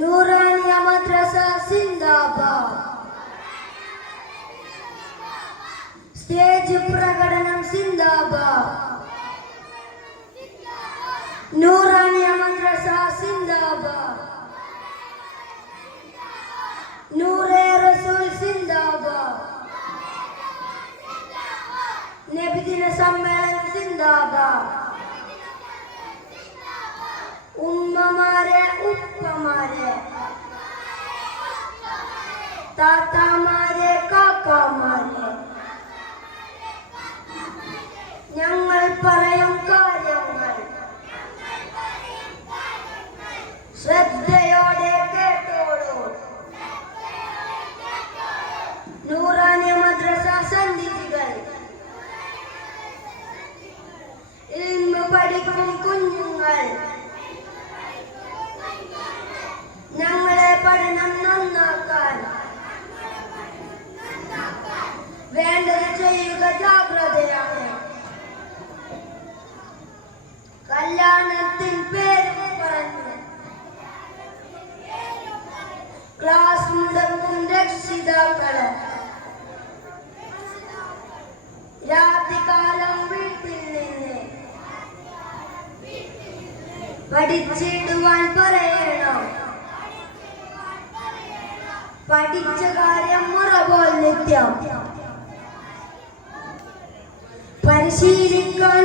ನೂರಾನಿಯ ಮದ್ರಸಾ ಸಿಂದಾಬಾದ್ స్టేజ్ ప్రకటనం సిందాబాద్ నూరానియ మద్రసా సిందాబాద్ నూరే రసూల్ సిందాబాద్ నెబిదిన సమ్మేళనం సిందాబాద్ ഉപ്പമാരെ താത്താമാരെ കാക്കാമാരെ. ഞങ്ങൾ പറയും കാര്യങ്ങൾ. ശ്രദ്ധയോടെ കേട്ടോളൂ. നൂറാനി മദ്രസ സന്നിധികൾ. ഇന്ന് പഠിക്കും കുഞ്ഞുങ്ങൾ പഠനം നന്നാക്കാൻ. വേണ്ടത് ചെയ്യുക ജാഗ്രതയാണ്. കല്യാണത്തിൻ പേര് പറഞ്ഞു. ക്ലാസ് മുടങ്ങും രക്ഷിതാക്കളെ. രാത്രികാലം വീട്ടിൽ പഠിച്ചിടുവാൻ പറയണം. പഠിച്ച കാര്യം മുറ പോൽ നിത്യം. പരിശീലിക്കാൻ